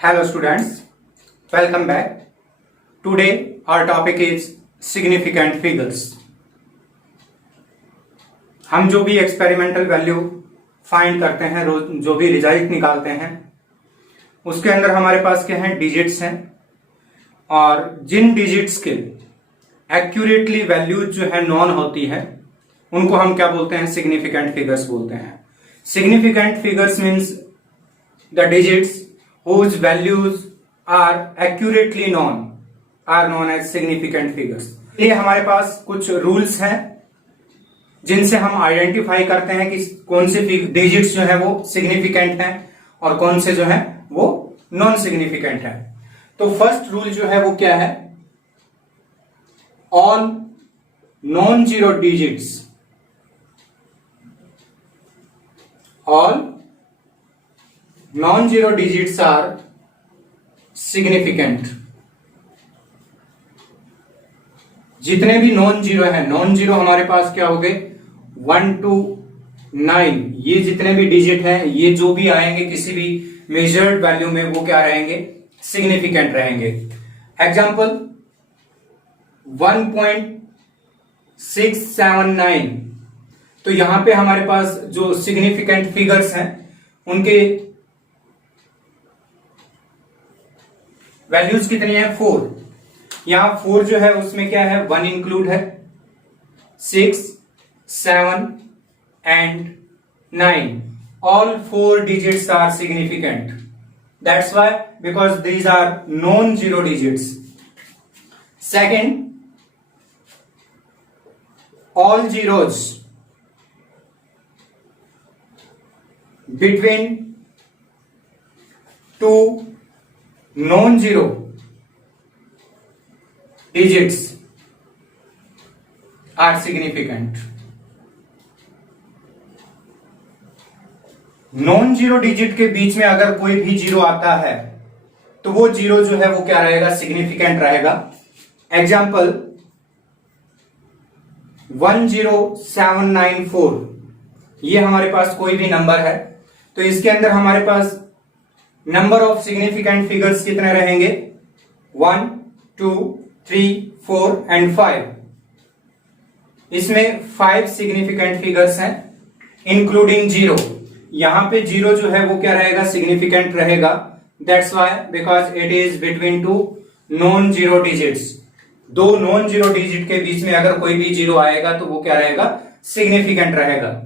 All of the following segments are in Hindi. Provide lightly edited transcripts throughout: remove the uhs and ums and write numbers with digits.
Hello students, welcome back. Today our topic is significant figures. हम जो भी एक्सपेरिमेंटल वैल्यू फाइंड करते हैं, रोज जो भी रिजल्ट निकालते हैं, उसके अंदर हमारे पास क्या है, डिजिट्स हैं और जिन डिजिट्स के एक्यूरेटली वैल्यूज जो है नॉन होती है उनको हम क्या बोलते हैं, सिग्निफिकेंट फिगर्स बोलते हैं. Significant figures means the digits whose values are accurately known are known as significant figures. ये हमारे पास कुछ रूल्स हैं जिनसे हम आइडेंटिफाई करते हैं कि कौन से डिजिट्स जो है वो सिग्निफिकेंट हैं और कौन से जो है वो नॉन सिग्निफिकेंट है. तो फर्स्ट रूल जो है वो क्या है, all non zero digits, all non-zero digits are significant. जितने भी नॉन जीरो है, नॉन जीरो हमारे पास क्या हो गए, 1 to 9, ये जितने भी डिजिट हैं, ये जो भी आएंगे किसी भी मेजर्ड वैल्यू में वो क्या रहेंगे, सिग्निफिकेंट रहेंगे. एग्जाम्पल 1.679. तो यहां पे हमारे पास जो सिग्निफिकेंट फिगर्स हैं उनके वैल्यूज कितनी है, 4. यहां 4 जो है उसमें क्या है, 1 इंक्लूड है, 6, 7 and 9. All 4 digits are significant. That's why because these are non zero digits. Second, all zeros between 2 non zero digits are significant. Non zero digit के बीच में अगर कोई भी जीरो आता है तो वो जीरो जो है वो क्या रहेगा, सिग्निफिकेंट रहेगा. एग्जाम्पल 10794, ये हमारे पास कोई भी नंबर है तो इसके अंदर हमारे पास नंबर ऑफ सिग्निफिकेंट फिगर्स कितने रहेंगे, 1, 2, 3, 4 एंड 5. इसमें 5 सिग्निफिकेंट फिगर्स हैं इंक्लूडिंग जीरो. यहां पे जीरो जो है वो क्या रहेगा, सिग्निफिकेंट रहेगा. That's why because it is between 2 non zero digits. 2 non zero digit के बीच में अगर कोई भी जीरो आएगा तो वो क्या रहेगा, सिग्निफिकेंट रहेगा.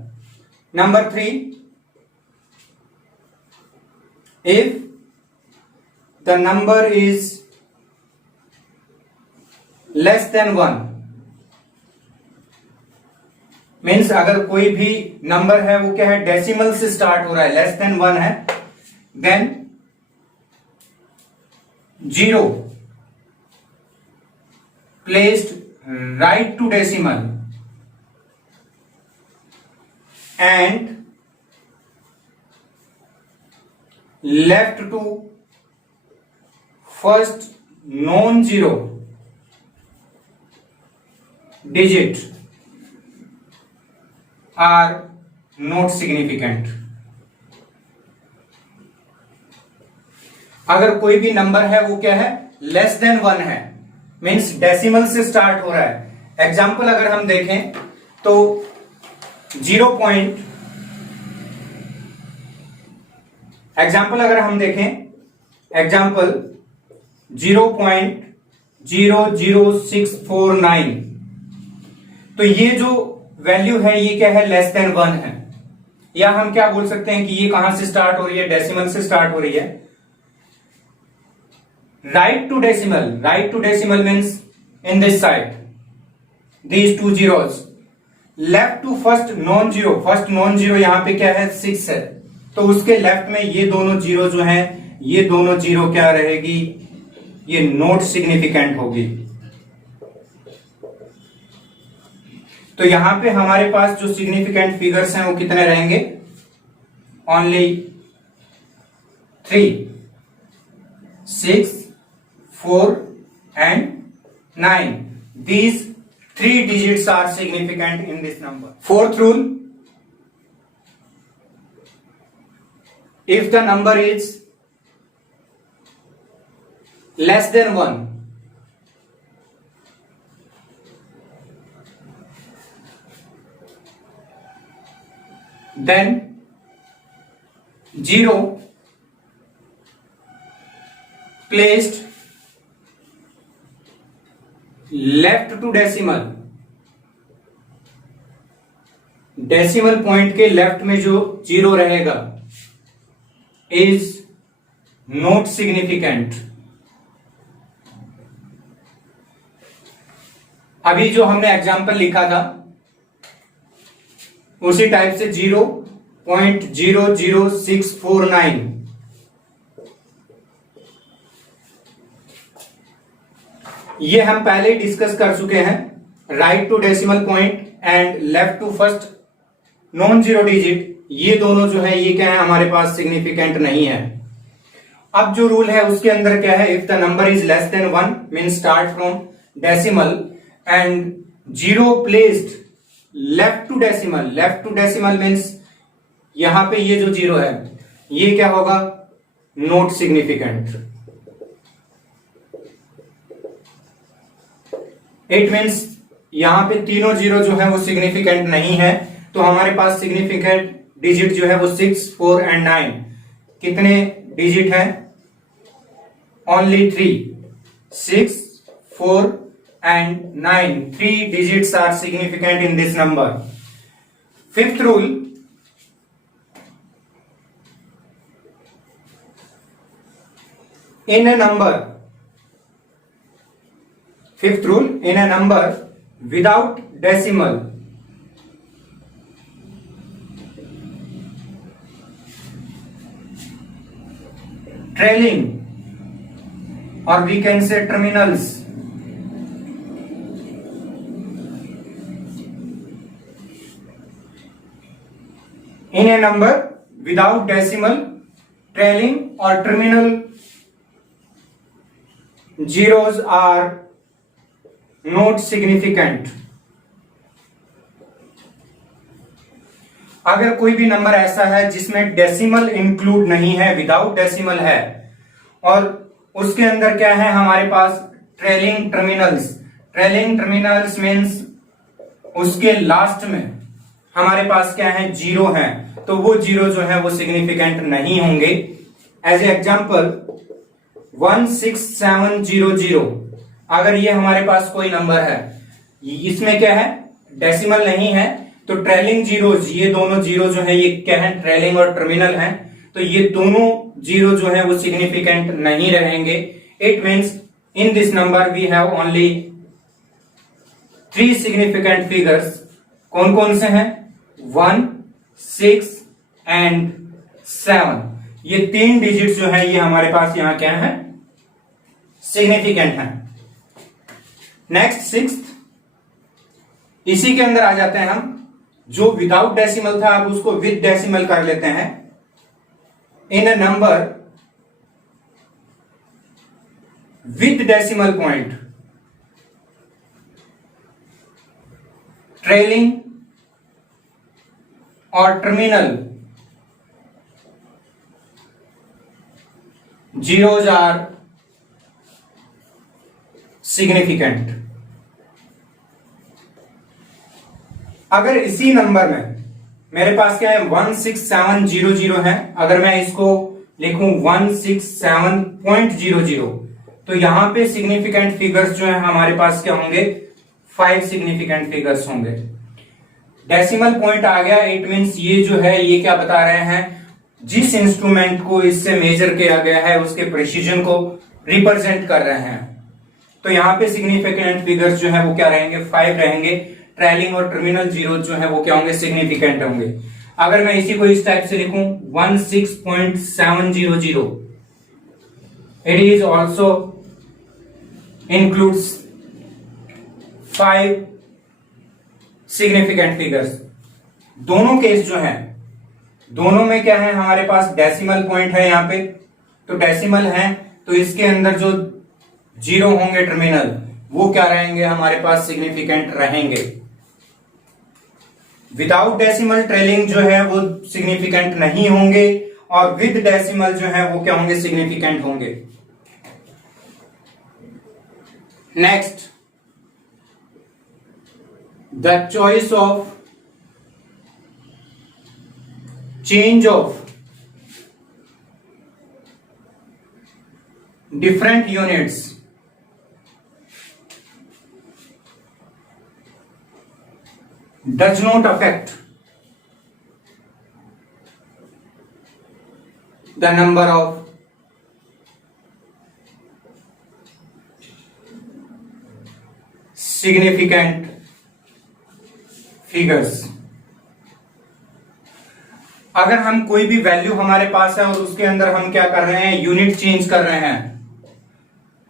Number 3, if the number is less than 1, means अगर कोई भी नंबर है वो क्या है, डेसिमल से स्टार्ट हो रहा है, लेस देन 1 है, then zero placed right to decimal and left to first non-zero digit are not significant. अगर कोई भी नंबर है वो क्या है, लेस देन 1 है, मीन्स डेसिमल से स्टार्ट हो रहा है. एग्जाम्पल अगर हम देखें तो 0. एग्जाम्पल अगर हम देखें, एग्जाम्पल 0.00649, तो ये जो वैल्यू है ये क्या है, लेस देन 1 है. या हम क्या बोल सकते हैं कि ये कहां से स्टार्ट हो रही है, डेसिमल से स्टार्ट हो रही है. Right to decimal means in this side these 2 zeros. Left to first non zero यहां पे क्या है, 6 है, तो उसके लेफ्ट में ये दोनों जीरो जो हैं, ये दोनों जीरो क्या रहेगी, ये नॉट सिग्निफिकेंट होगी. तो यहां पे हमारे पास जो सिग्निफिकेंट फिगर्स हैं वो कितने रहेंगे, only 3, 6, 4 and 9. These 3 digits are significant in this number. Fourth rule, if the number is less than 1, then 0 placed left to decimal, decimal point के लेफ्ट में जो 0 रहेगा इज नॉट सिग्निफिकेंट। अभी जो हमने एग्जाम्पल लिखा था उसी टाइप से 0.00649, ये हम पहले ही डिस्कस कर चुके हैं। Right to decimal point and left to first non zero digit, ये दोनों जो है ये क्या है हमारे पास सिग्निफिकेंट नहीं है। अब जो रूल है उसके अंदर क्या है, if the number is less than 1 mean start from decimal and 0 placed left to decimal, left to decimal means यहां पे ये जो 0 है ये क्या होगा, नॉट सिग्निफिकेंट। इट मीन्स यहां पे तीनों 0 जो है वो सिग्निफिकेंट नहीं है, तो हमारे पास सिग्निफिकेंट डिजिट जो है वो 6, 4 एंड 9। कितने डिजिट है, only 3, 6, 4 and 9, 3 digits are significant in this number. Fifth rule, in a number, fifth rule, in a number without decimal, trailing or we can say terminals, in a number without decimal, trailing or terminal zeros are not significant. अगर कोई भी नंबर ऐसा है जिसमें डेसिमल इंक्लूड नहीं है, विदाउट डेसिमल है, और उसके अंदर क्या है हमारे पास trailing terminals, trailing terminals means उसके लास्ट में हमारे पास क्या है 0 है, तो वो 0 जो है वो सिग्निफिकेंट नहीं होंगे। एज ए एग्जाम्पल 16700, अगर ये हमारे पास कोई नंबर है, इसमें क्या है डेसिमल नहीं है, तो ट्रेलिंग जीरोज, ये दोनों 0 जो है ये क्या है ट्रेलिंग और टर्मिनल है, तो ये दोनों 0 जो है वो सिग्निफिकेंट नहीं रहेंगे। It means in this number we have only 3 significant figures. कौन कौन से हैं, 1, 6 एंड 7, ये 3 डिजिट जो है ये हमारे पास यहां क्या है सिग्निफिकेंट है। नेक्स्ट 6th, इसी के अंदर आ जाते हैं हम, जो विदाउट डेसिमल था अब उसको विद डेसिमल कर लेते हैं। In a number with decimal point, trailing और टर्मिनल zeros are significant। अगर इसी नंबर में मेरे पास क्या है 16700 है, अगर मैं इसको लिखूं 167.00, तो यहां पे सिग्निफिकेंट फिगर्स जो है हमारे पास क्या होंगे 5 सिग्निफिकेंट फिगर्स होंगे। डेसिमल पॉइंट आ गया, इट मींस ये जो है ये क्या बता रहे हैं, जिस इंस्ट्रूमेंट को इससे मेजर किया गया है उसके प्रिसीजन को रिप्रेजेंट कर रहे हैं। तो यहाँ पे सिग्निफिकेंट फिगर्स जो है वो क्या रहेंगे 5 रहेंगे। ट्रेलिंग और टर्मिनल जीरो जो है वो क्या होंगे सिग्निफिकेंट होंगे। अगर मैं इसी को इस टाइप से लिखूं 16.700, it is also includes 5 significant figures. दोनों केस जो है दोनों में क्या है हमारे पास डेसिमल पॉइंट है, यहाँ पे तो डेसिमल है, तो इसके अंदर जो 0 होंगे टर्मिनल वो क्या रहेंगे हमारे पास सिग्निफिकेंट रहेंगे। विदाउट डेसिमल ट्रेलिंग जो है वो सिग्निफिकेंट नहीं होंगे और विद डेसिमल जो है वो क्या होंगे सिग्निफिकेंट होंगे। Next, the choice of change of different units does not affect the number of significant figures। अगर हम कोई भी वैल्यू हमारे पास है और उसके अंदर हम क्या कर रहे हैं, यूनिट चेंज कर रहे हैं,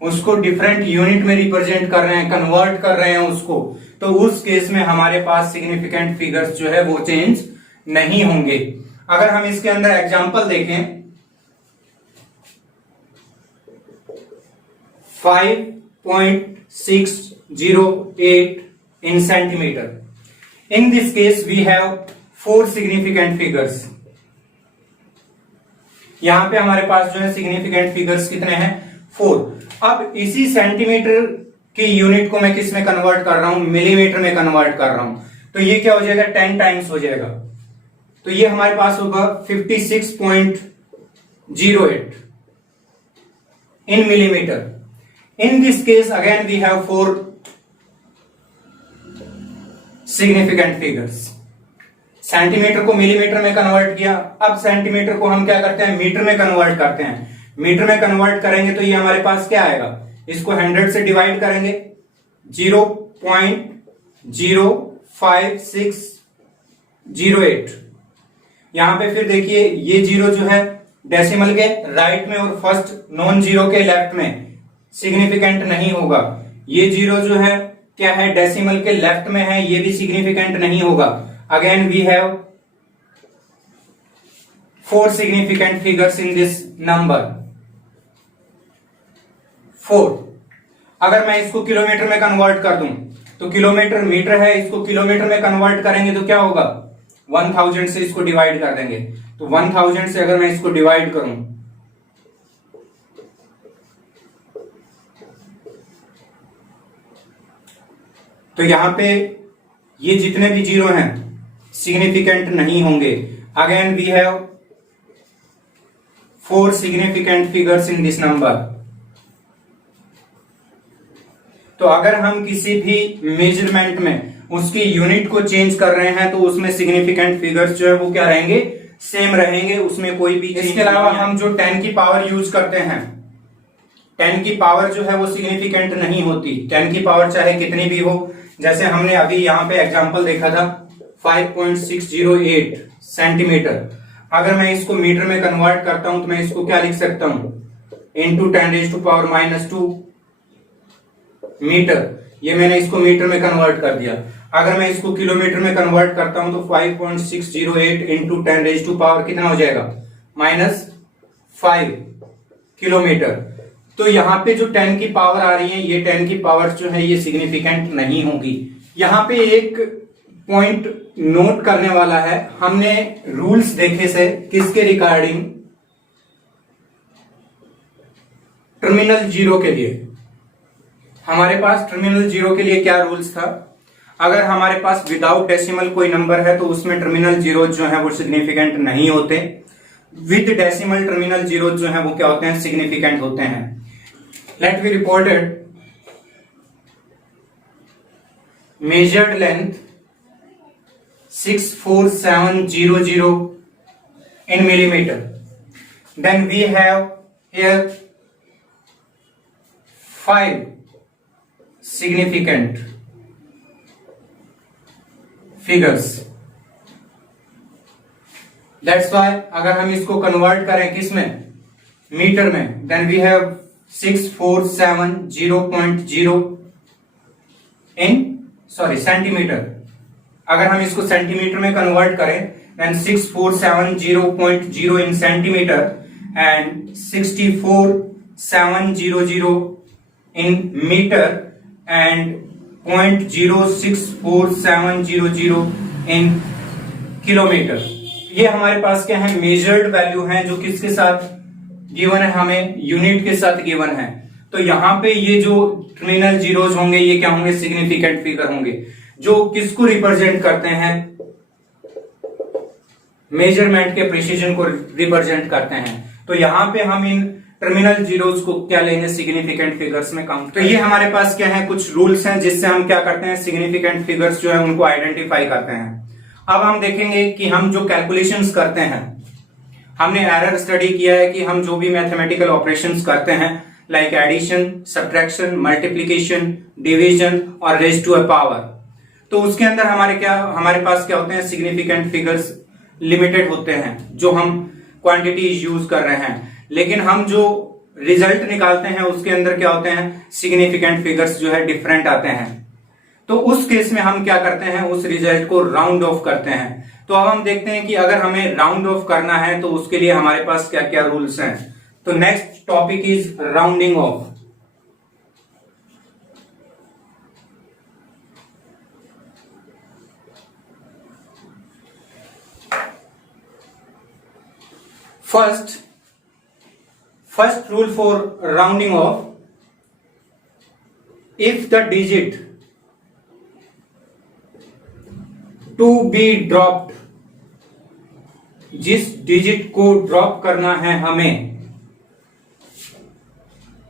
उसको डिफरेंट यूनिट में रिप्रेजेंट कर रहे हैं, कन्वर्ट कर रहे हैं उसको, तो उस केस में हमारे पास सिग्निफिकेंट फिगर्स जो है वो चेंज नहीं होंगे। अगर हम इसके अंदर एग्जांपल देखें, 5.608 in centimeter. In this case we have 4 significant figures। यहां पे हमारे पास जो है सिग्निफिकेंट फिगर्स कितने हैं, 4। अब इसी सेंटीमीटर की यूनिट को मैं किस में कन्वर्ट कर रहा हूं, मिलीमीटर में कन्वर्ट कर रहा हूं, तो ये क्या हो जाएगा, 10 टाइम्स हो जाएगा। तो ये हमारे पास होगा 56.08 in millimeter. In this case again we have 4 significant figures. Centimeter को मिलीमीटर में कन्वर्ट किया, अब सेंटीमीटर को हम क्या करते हैं, मीटर में कन्वर्ट करते हैं। मीटर में कन्वर्ट करेंगे तो ये हमारे पास क्या आएगा, इसको 100 से डिवाइड करेंगे, 0.05608। यहां पे फिर देखिए ये जीरो जो है डेसिमल के राइट में और फर्स्ट नॉन जीरो के लेफ्ट में सिग्निफिकेंट नहीं होगा। ये जीरो जो है क्या है, डेसिमल के लेफ्ट में है, ये भी सिग्निफिकेंट नहीं होगा। Again we have 4 significant figures in this number 4। अगर मैं इसको किलोमीटर में कन्वर्ट कर दूं तो किलोमीटर मीटर है, इसको किलोमीटर में कन्वर्ट करेंगे तो क्या होगा, 1000 से इसको डिवाइड कर देंगे। तो 1000 से अगर मैं इसको डिवाइड करूं तो यहां पे ये जितने भी जीरो हैं सिग्निफिकेंट नहीं होंगे। Again we have 4 significant figures in this number। तो अगर हम किसी भी मेजरमेंट में उसकी यूनिट को चेंज कर रहे हैं तो उसमें सिग्निफिकेंट फिगर्स जो है वो क्या रहेंगे, सेम रहेंगे, उसमें कोई भी। इसके अलावा हम जो 10 की पावर यूज करते हैं, 10 की पावर जो है वो सिग्निफिकेंट नहीं होती। 10 की पावर चाहे कितनी भी हो, जैसे हमने अभी यहाँ पे एग्जांपल देखा था 5.608 सेंटीमीटर। अगर मैं इसको मीटर में कन्वर्ट करता हूं तो मैं इसको क्या लिख सकता हूं, इंटू 10⁻⁻² मीटर। ये मैंने इसको मीटर में कन्वर्ट कर दिया। अगर मैं इसको किलोमीटर में कन्वर्ट करता हूं तो 5.608 इंटू 10⁻⁻ कितना हो जाएगा, -5 किलोमीटर। तो यहाँ पे जो 10 की पावर आ रही है, ये 10 की पावर जो है ये सिग्निफिकेंट नहीं होगी। यहाँ पे एक पॉइंट नोट करने वाला है, हमने रूल्स देखे से किसके रिगार्डिंग, टर्मिनल जीरो के लिए। हमारे पास टर्मिनल जीरो के लिए क्या रूल्स था, अगर हमारे पास विदाउट डेसिमल कोई नंबर है तो उसमें टर्मिनल जीरो जो है वो सिग्निफिकेंट नहीं होते। विद डेसिमल टर्मिनल जीरो जो है वो क्या होते हैं, सिग्निफिकेंट होते हैं। Let be reported measured length 64700 in millimeter। Then we have here 5 significant figures। That's why अगर हम इसको कन्वर्ट करें किस में, मीटर में, then we have 6470.0 in centimetre. अगर हम इसको सेंटीमीटर में कन्वर्ट करें then 6470.0 in centimeter and 64700 in meter and 0.06470 in kilometre. ये हमारे पास क्या है, मेजर्ड वैल्यू हैं जो किसके साथ गिवन है, हमें यूनिट के साथ गिवन है। तो यहाँ पे ये जो टर्मिनल जीरोज होंगे ये क्या होंगे, सिग्निफिकेंट फिगर होंगे, जो किसको रिप्रेजेंट करते हैं, मेजरमेंट के प्रिसीजन को रिप्रेजेंट करते हैं। तो यहाँ पे हम इन टर्मिनल जीरोज को क्या लेंगे, सिग्निफिकेंट फिगर्स में काउंट। तो ये हमारे पास क्या है, कुछ रूल्स हैं जिससे हम क्या करते हैं, सिग्निफिकेंट फिगर्स जो है उनको आइडेंटिफाई करते हैं। अब हम देखेंगे कि हम जो कैलकुलेशंस करते हैं, हमने एरर स्टडी किया है कि हम जो भी मैथमेटिकल ऑपरेशंस करते हैं like addition, subtraction, multiplication, division और रेज टू अ पावर, तो उसके अंदर हमारे पास क्या होते हैं, सिग्निफिकेंट फिगर्स लिमिटेड होते हैं जो हम क्वांटिटी यूज कर रहे हैं। लेकिन हम जो रिजल्ट निकालते हैं उसके अंदर क्या होते हैं, सिग्निफिकेंट फिगर्स जो है डिफरेंट आते हैं। तो उस केस में हम क्या करते हैं, उस रिजल्ट को राउंड ऑफ करते हैं। तो अब हम देखते हैं कि अगर हमें राउंड ऑफ करना है तो उसके लिए हमारे पास क्या क्या रूल्स हैं। तो next topic is rounding off. First rule for rounding off, if the digit to be dropped, जिस डिजिट को ड्रॉप करना है हमें,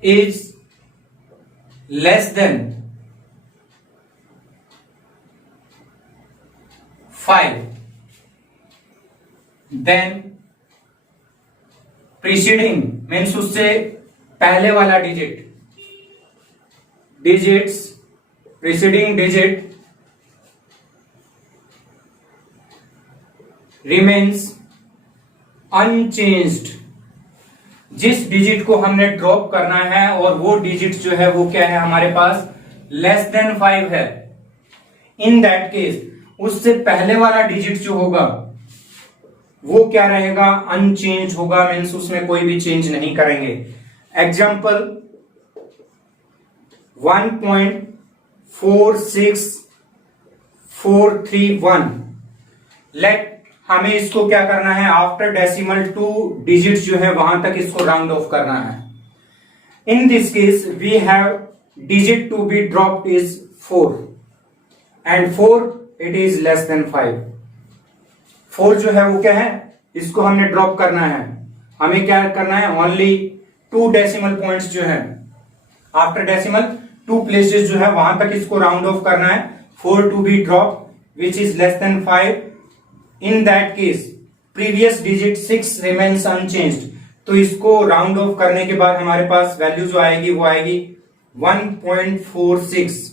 is less than 5, then preceding means उससे पहले वाला digits preceding digit remains unchanged. जिस डिजिट को हमने ड्रॉप करना है और वो डिजिट जो है वो क्या है हमारे पास, लेस देन 5 है, इन दैट केस उससे पहले वाला डिजिट जो होगा वो क्या रहेगा, अनचेंज होगा, मीन्स उसमें कोई भी चेंज नहीं करेंगे। एग्जाम्पल 1.46431, लेट हमें इसको क्या करना है, आफ्टर डेसिमल 2 डिजिट जो है वहां तक इसको राउंड ऑफ करना है। In this case we have digit to be dropped is 4 and 4 it is less than 5। 4 जो है वो क्या है, इसको हमने ड्रॉप करना है। हमें क्या करना है, ओनली 2 डेसिमल पॉइंट्स जो है आफ्टर डेसिमल 2 प्लेसेस जो है वहां तक इसको राउंड ऑफ करना है। 4 to be drop which is less than 5। In that case previous digit 6 remains unchanged. तो इसको राउंड ऑफ करने के बाद हमारे पास वैल्यू जो आएगी वो आएगी 1.46।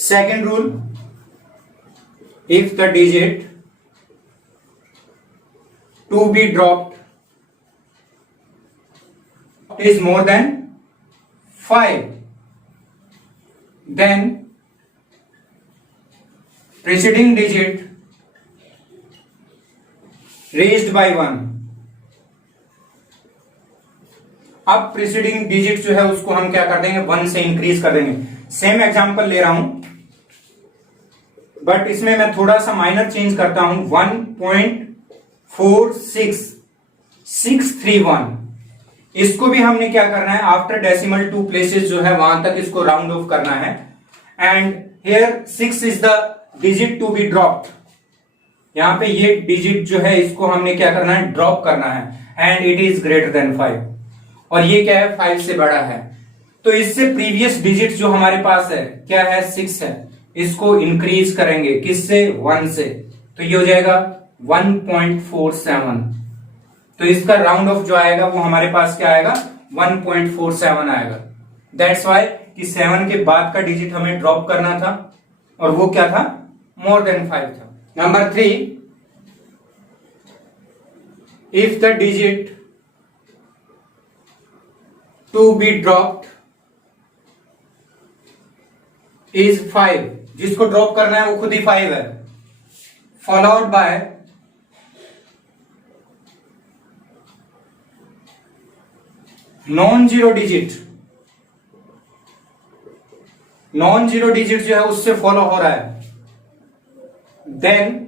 Second rule, if the digit to be dropped is more than 5, then preceding digit raised by 1। अब preceding digit जो है उसको हम क्या कर देंगे, 1 से इंक्रीज कर देंगे। सेम एग्जांपल ले रहा हूं बट इसमें मैं थोड़ा सा माइनर चेंज करता हूं। 1.46631, इसको भी हमने क्या करना है, आफ्टर डेसिमल 2 प्लेसेस जो है वहां तक इसको राउंड ऑफ करना है। And here 6 is the digit to be dropped. यहां पे ये डिजिट जो है इसको हमने क्या करना है, ड्रॉप करना है। And it is greater than 5, और ये क्या है, 5 से बड़ा है। तो इससे प्रीवियस डिजिट जो हमारे पास है क्या है, 6 है, इसको इंक्रीज करेंगे किससे, 1 से। तो ये हो जाएगा 1.47। तो इसका राउंड ऑफ जो आएगा वो हमारे पास क्या आएगा, 1.47 आएगा। दैट्स वाई कि 7 के बाद का डिजिट हमें ड्रॉप करना था और वो क्या था, मोर देन 5 था। Number 3, if the digit to be dropped is 5, जिसको ड्रॉप करना है वो खुद ही 5 है, followed by non zero digit. Non zero digit जो है उससे फॉलो हो रहा है, then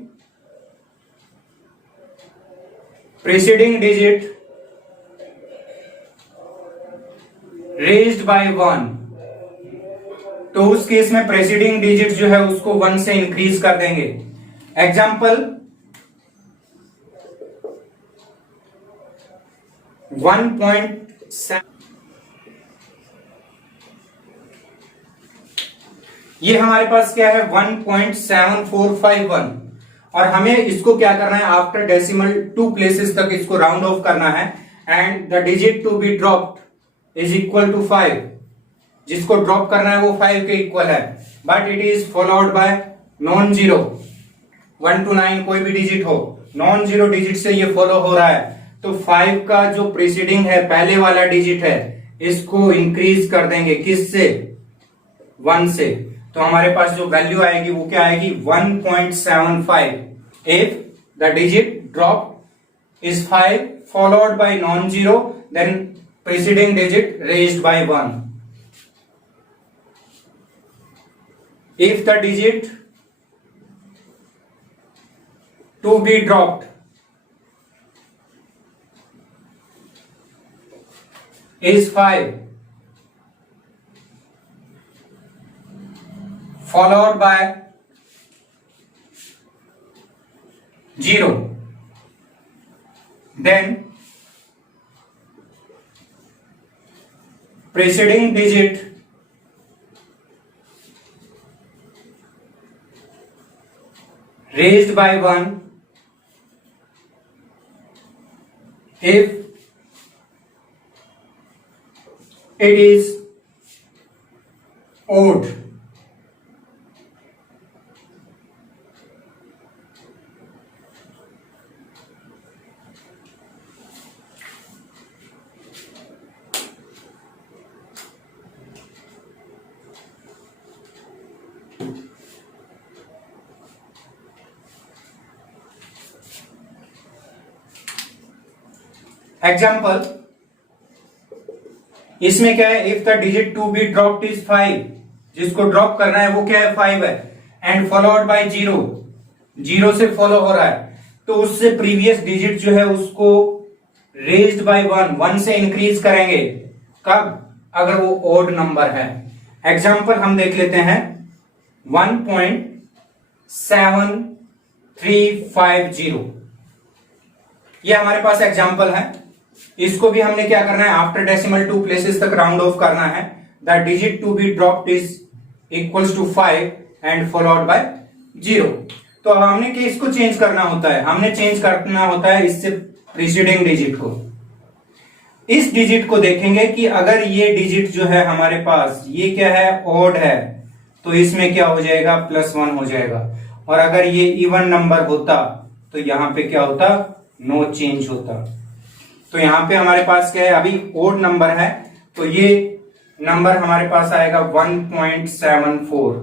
preceding digit raised by 1, तो उस केस में प्रीसीडिंग डिजिट जो है उसको 1 से इंक्रीज कर देंगे। एग्जाम्पल 1.7, ये हमारे पास क्या है 1.7451, और हमें इसको क्या करना है, आफ्टर डेसिमल 2 प्लेसेस तक इसको राउंड ऑफ करना है, and the digit to be dropped is equal to 5, जिसको ड्रॉप करना है वो 5 के इक्वल है, but it is followed by non zero. 1 to 9 कोई भी डिजिट हो, नॉन जीरो डिजिट से ये फॉलो हो रहा है, तो 5 का जो प्रीसीडिंग है पहले वाला डिजिट है इसको इंक्रीज कर देंगे, किससे, 1 से, तो हमारे पास जो वैल्यू आएगी वो क्या आएगी 1.75। If the digit drop is 5 followed by non zero, then preceding digit raised by 1। If the digit to be dropped is 5 followed by 0, then preceding digit raised by 1 if it is odd। Example, इसमें क्या है, if the digit to be dropped is 5, जिसको ड्रॉप करना है वो क्या है 5 है, एंड फॉलोड बाय 0, 0 से फॉलो हो रहा है, तो उससे प्रीवियस डिजिट जो है उसको रेज्ड बाय 1, 1 से इंक्रीज करेंगे, कब, अगर वो ओड नंबर है। एग्जाम्पल हम देख लेते हैं 1.7350, ये हमारे पास एग्जाम्पल है। इसको भी हमने क्या करना है, आफ्टर डेसिमल 2 प्लेसेस तक राउंड ऑफ करना है। The digit to be dropped is equals to 5 and followed by 0। तो अब हमने केस को चेंज करना होता है, हमने चेंज करना होता है इससे प्रीसीडिंग डिजिट को। इस डिजिट को देखेंगे कि अगर ये डिजिट जो है हमारे पास ये क्या है, ऑड है, तो इसमें क्या हो जाएगा, +1 हो जाएगा, और अगर ये इवन नंबर होता तो यहां पे क्या होता, नो चेंज होता। तो यहां पे हमारे पास क्या है, अभी ओड नंबर है, तो ये नंबर हमारे पास आएगा 1.74।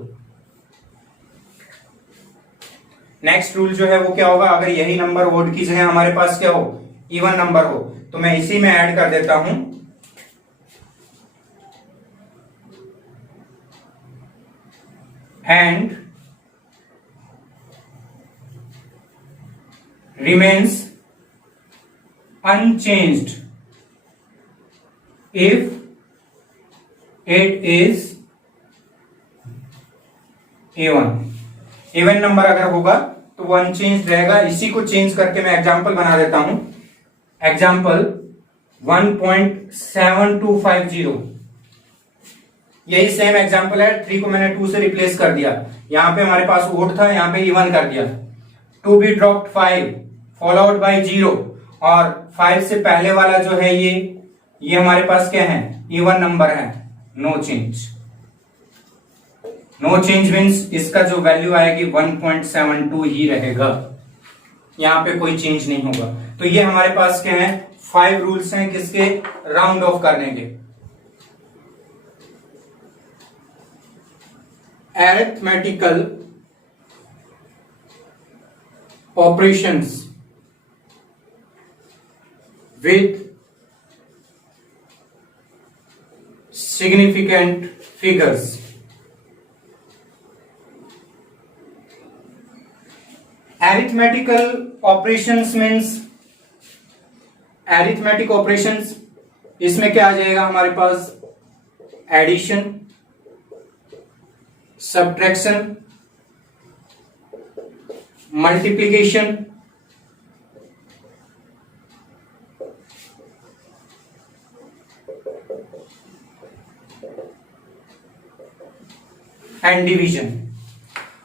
नेक्स्ट रूल जो है वो क्या होगा, अगर यही नंबर ओड की जगह हमारे पास क्या हो, इवन नंबर हो, तो मैं इसी में ऐड कर देता हूं and remains unchanged if it is even number अगर होगा तो वो अनचेंज रहेगा। इसी को चेंज करके मैं एग्जांपल बना देता हूं, एग्जांपल 1.7250, यही सेम एग्जांपल है। 3 को मैंने 2 से रिप्लेस कर दिया, यहां पे हमारे पास ओड था, यहां पे इवन कर दिया। To be dropped 5 followed by 0, और 5 से पहले वाला जो है ये हमारे पास क्या है, इवन नंबर है, no change. No change means इसका जो वैल्यू आएगी 1.72 ही रहेगा, यहां पे कोई चेंज नहीं होगा। तो ये हमारे पास क्या है, 5 रूल्स हैं किसके, राउंड ऑफ करने के। Arithmetical operations with significant figures। Arithmetical operations means arithmetic operations, इसमें क्या आ जाएगा हमारे पास, addition, subtraction, multiplication, and division.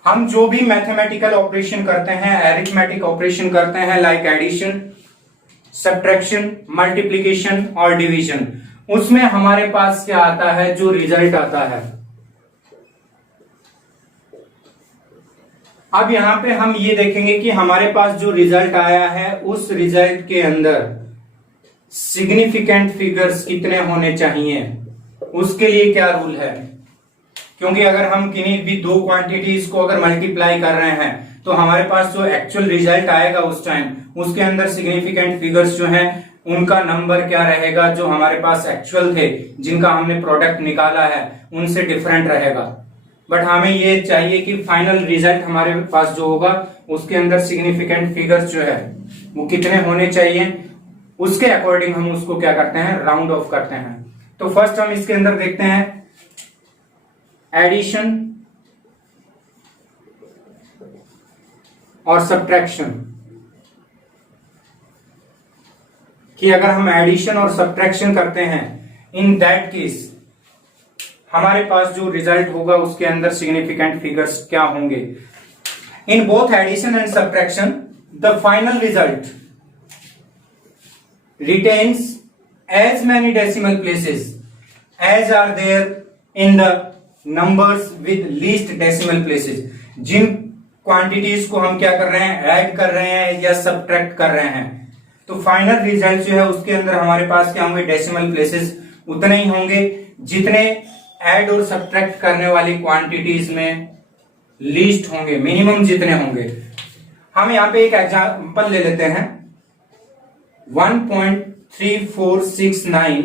हम जो भी मैथमेटिकल ऑपरेशन करते हैं, एरिथमेटिक ऑपरेशन करते हैं, लाइक एडिशन, सब्ट्रैक्शन, मल्टीप्लिकेशन और डिवीजन, उसमें हमारे पास क्या आता है, जो रिजल्ट आता है। अब यहां पे हम ये देखेंगे कि हमारे पास जो रिजल्ट आया है उस रिजल्ट के अंदर सिग्निफिकेंट फिगर्स कितने होने चाहिए, उसके लिए क्या रूल है। क्योंकि अगर हम किन्हीं भी दो क्वांटिटीज को अगर मल्टीप्लाई कर रहे हैं तो हमारे पास जो एक्चुअल रिजल्ट आएगा उस टाइम, उसके अंदर सिग्निफिकेंट फिगर्स जो हैं उनका नंबर क्या रहेगा, जो हमारे पास एक्चुअल थे, जिनका हमने प्रोडक्ट निकाला है, उनसे डिफरेंट रहेगा। बट हमें ये चाहिए कि फाइनल रिजल्ट हमारे पास जो होगा उसके अंदर सिग्निफिकेंट फिगर्स जो है वो कितने होने चाहिए, उसके अकॉर्डिंग हम उसको क्या करते हैं, राउंड ऑफ करते हैं। तो फर्स्ट हम इसके अंदर देखते हैं एडिशन और सब्ट्रैक्शन, कि अगर हम एडिशन और सब्ट्रैक्शन करते हैं, इन दैट केस हमारे पास जो रिजल्ट होगा उसके अंदर सिग्निफिकेंट फिगर्स क्या होंगे। In both addition and subtraction the final result retains as many decimal places as are there in the numbers with least decimal places। जिन क्वांटिटीज को हम क्या कर रहे हैं, ऐड कर रहे हैं या सब्ट्रैक्ट कर रहे हैं, तो फाइनल रिजल्ट जो है उसके अंदर हमारे पास क्या होंगे, डेसिमल प्लेसेस उतने ही होंगे जितने ऐड और सब्ट्रैक्ट करने वाली क्वांटिटीज में लीस्ट होंगे, मिनिमम जितने होंगे। हम यहाँ पे एक एग्जांपल ले लेते हैं 1.3469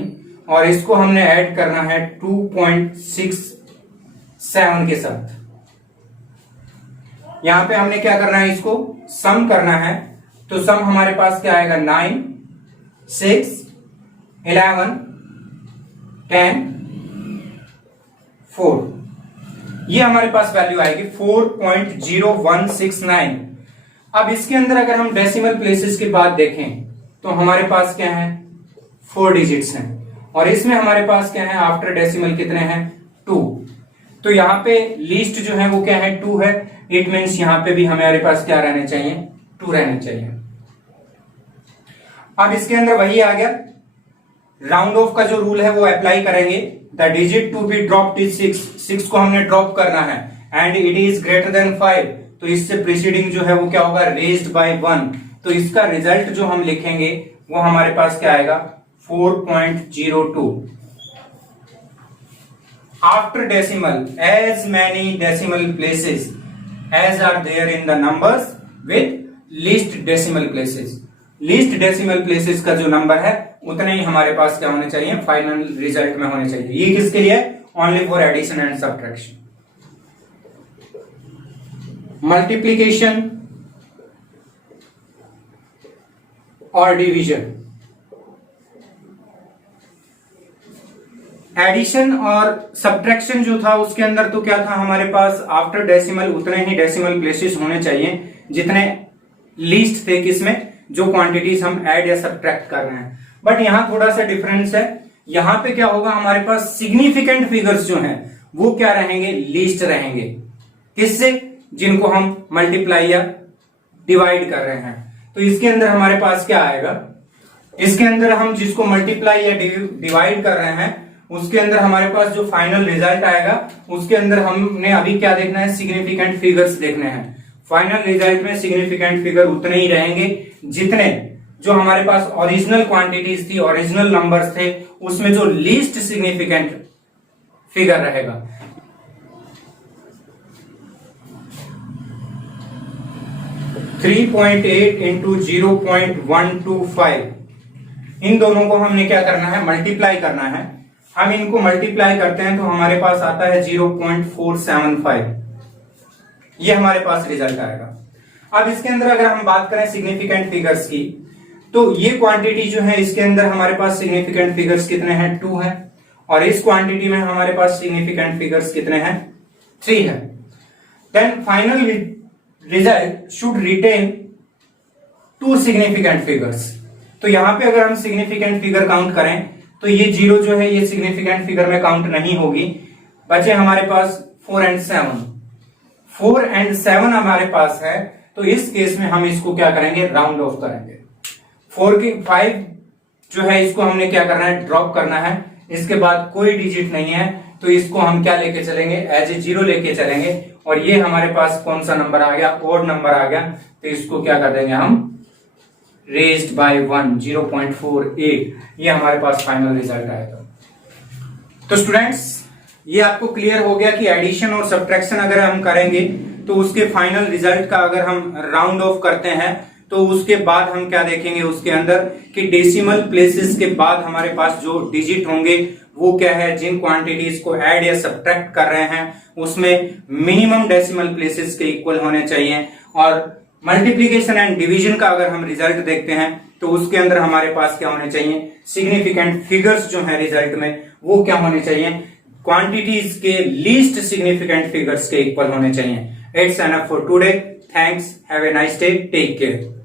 और इसको हमने ऐड करना है 2.67 के साथ। यहां पे हमने क्या करना है, इसको सम करना है। तो सम हमारे पास क्या आएगा, 9, 6, 11, 10, 4। ये हमारे पास वैल्यू आएगी 4.0169। अब इसके अंदर अगर हम डेसिमल प्लेसेस के बाद देखें तो हमारे पास क्या है, 4 डिजिट्स हैं, और इसमें हमारे पास क्या है, आफ्टर डेसिमल कितने हैं, 2। तो यहाँ पे लीस्ट जो है वो क्या है, 2 है। इट मीन्स यहाँ पे भी हमारे पास क्या रहने चाहिए, 2 रहने चाहिए। अब इसके अंदर वही आ गया, राउंड ऑफ का जो रूल है वो अप्लाई करेंगे। The digit to be dropped is 6 को हमने ड्रॉप करना है, and it is greater than 5, तो इससे प्रीसीडिंग जो है वो क्या होगा, रेज्ड बाय 1। तो इसका रिजल्ट जो हम लिखेंगे वो हमारे पास क्या आएगा, 4.02। After decimal as many decimal places as are there in the numbers with least decimal places. Least decimal places का जो नंबर है उतने ही हमारे पास क्या होने चाहिए, फाइनल रिजल्ट में होने चाहिए। ये किसके लिए, only for addition and subtraction. Multiplication और डिवीजन, एडिशन और सब्ट्रैक्शन जो था उसके अंदर तो क्या था हमारे पास, आफ्टर डेसिमल उतने ही डेसिमल प्लेसेस होने चाहिए जितने लीस्ट थे, किसमें, जो क्वांटिटीज हम ऐड या सब्ट्रैक्ट कर रहे हैं। बट यहां थोड़ा सा डिफरेंस है, यहां पे क्या होगा, हमारे पास सिग्निफिकेंट फिगर्स जो हैं वो क्या रहेंगे, लीस्ट रहेंगे। किससे, जिनको हम मल्टीप्लाई या डिवाइड कर रहे हैं। तो इसके अंदर हमारे पास क्या आएगा, इसके अंदर हम जिसको मल्टीप्लाई या डिवाइड कर रहे हैं उसके अंदर हमारे पास जो फाइनल रिजल्ट आएगा उसके अंदर हमने अभी क्या देखना है, सिग्निफिकेंट फिगर्स देखने हैं। फाइनल रिजल्ट में सिग्निफिकेंट फिगर उतने ही रहेंगे जितने जो हमारे पास ओरिजिनल क्वांटिटीज थी, ओरिजिनल नंबर्स थे, उसमें जो लीस्ट सिग्निफिकेंट फिगर रहेगा। .8 इंटू 0.125, इन दोनों को हमने क्या करना है, मल्टीप्लाई करना है। हम इनको मल्टीप्लाई करते हैं तो हमारे पास आता है 0.475, ये हमारे पास रिजल्ट आएगा। अब इसके अंदर अगर हम बात करें सिग्निफिकेंट फिगर्स की, तो ये क्वांटिटी जो है इसके अंदर हमारे पास सिग्निफिकेंट फिगर्स कितने हैं, 2 है, और इस क्वांटिटी में हमारे पास सिग्निफिकेंट फिगर्स कितने हैं, 3 है। Then final result should retain 2 significant figures. तो यहां पे अगर हम सिग्निफिकेंट फिगर काउंट करें तो ये 0 जो है ये सिग्निफिकेंट फिगर में काउंट नहीं होगी, बचे हमारे पास 4 and 7। 4 and 7 हमारे पास है, तो इस केस में हम इसको क्या करेंगे, राउंड ऑफ करेंगे। 5 जो है इसको हमने क्या करना है, ड्रॉप करना है, इसके बाद कोई डिजिट नहीं है तो इसको हम क्या लेके चलेंगे, एज ए 0 लेके चलेंगे, और ये हमारे पास कौन सा नंबर आ गया, ऑड नंबर आ गया, तो इसको क्या कर देंगे हम, रेज्ड बाय 1, 0.48, ये हमारे पास फाइनल रिजल्ट आएगा। तो स्टूडेंट्स ये आपको क्लियर हो गया कि एडिशन और सब्ट्रैक्शन अगर हम करेंगे तो उसके फाइनल रिजल्ट का अगर हम राउंड ऑफ करते हैं तो उसके बाद हम क्या देखेंगे उसके अंदर कि डेसिमल प्लेसेस के बाद हमारे पास जो डिजिट होंगे वो क्या है, जिन क्वांटिटीज को ऐड या सब्ट्रैक्ट कर रहे हैं उसमें मिनिमम डेसिमल प्लेसेस के इक्वल होने चाहिए, और मल्टीप्लीकेशन एंड डिवीजन का अगर हम रिजल्ट देखते हैं तो उसके अंदर हमारे पास क्या होने चाहिए, सिग्निफिकेंट फिगर्स जो है रिजल्ट में वो क्या होने चाहिए, क्वांटिटीज के लीस्ट सिग्निफिकेंट फिगर्स के इक्वल होने चाहिए। It's enough for today, thanks, have a nice day, take care.